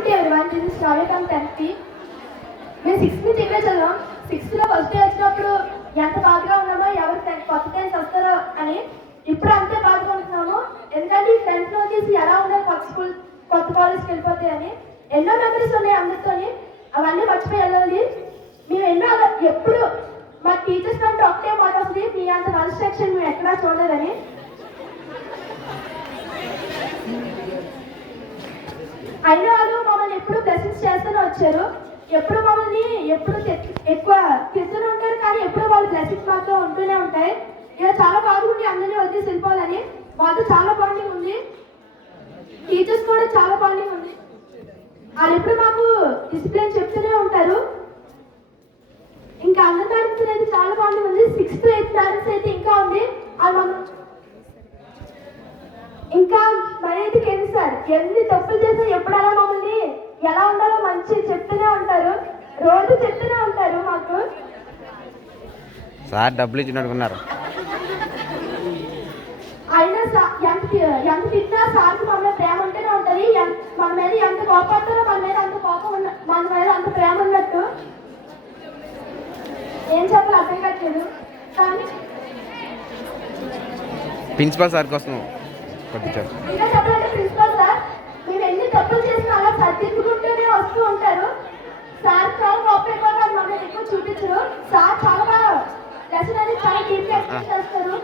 Morning to everyone, this is Shravya from 10th. మేము 6th నుంచి ఇక్కడే చదివాం. 6th లో ఫస్ట్ డే వచ్చినప్పుడు ఎంత బాధగా ఉన్నామో, ఎవరు కొత్త ఫ్రెండ్స్ వస్తారో అని. ఇప్పుడు అంతే బాధగా ఉంటున్నాము, ఎందుకంటే ఈ ఫ్రెండ్స్ లో వచ్చేసి ఎలా ఉండాలి కొత్త స్కూల్ కొత్త కాలేజ్కి వెళ్ళిపోతే అని. ఎన్నో మెమరీస్ ఉన్నాయి అందరితోని, అవన్నీ మర్చిపోయి వెళ్ళాలి. మేము ఎన్నో ఎప్పుడు మా టీచర్స్ అంటే ఒకటే మాట వస్తుంది, మీ అంత కన్స్ట్రక్షన్ మేము ఎక్కడా చూడలేదని. అయినా వాళ్ళు మమ్మల్ని ఎప్పుడు బ్లెస్సింగ్స్ చేస్తూనే వచ్చారు. ఎప్పుడు మమ్మల్ని ఎప్పుడు ఎక్కువ తిరుగుతూనే ఉంటారు, కానీ ఎప్పుడు వాళ్ళు బ్లెస్సింగ్స్ మాత్రం ఉంటూనే ఉంటాయి. ఇలా చాలా బాగుంది, అందరినీ వదిలేసి వెళ్ళిపోవాలని. వాళ్ళతో చాలా బాండింగ్ ఉంది, టీచర్స్ కూడా చాలా బాండింగ్ ఉంది. వాళ్ళు ఎప్పుడు మాకు డిసిప్లిన్ చెప్తూనే ఉంటారు. ఇంకా అందరి పేరెంట్స్ అయితే చాలా బాండింగ్ ఉంది. 6th 8th పేరెంట్స్ అయితే ఇంకా ఉంది. ఇంకా మరైతే కేంద్ర సార్ ఎన్ని తప్పులు చేసినా ఎప్పుడు అలా మమ్మల్ని ఎలా ఉండాలో మంచి చెప్తూనే ఉంటారు, రోజు చెప్తూనే ఉంటారు మాకు. సార్ డబ్బులు ఇచ్చినట్టుకున్నారు. అయినా ఎంత తిట్టినా సార్కి మన మీద ప్రేమ ఉంటేనే ఉంటుంది. మన మీద ఎంత కోపడతారో మన మీద అంత కోపం మన మీద అంత ప్రేమ ఉన్నట్టు. ఏం చెప్పాలి అర్థం కావట్లేదు. కానీ ప్రిన్సిపల్ సార్ కోసం ఇంకా చెప్పాలంటే ప్రిన్సిపల్ సార్ మేము ఎన్ని తప్పులు చేసినా అలా సర్దిద్దుకుంటూనే వస్తూ ఉంటారు. సార్ చాలా కోపం మన మీద ఎక్కువ చూపించరు. సార్ చాలా లెసన్ అనేది చాలా డీప్గా ఎక్స్ప్లెయిన్ చేస్తారు.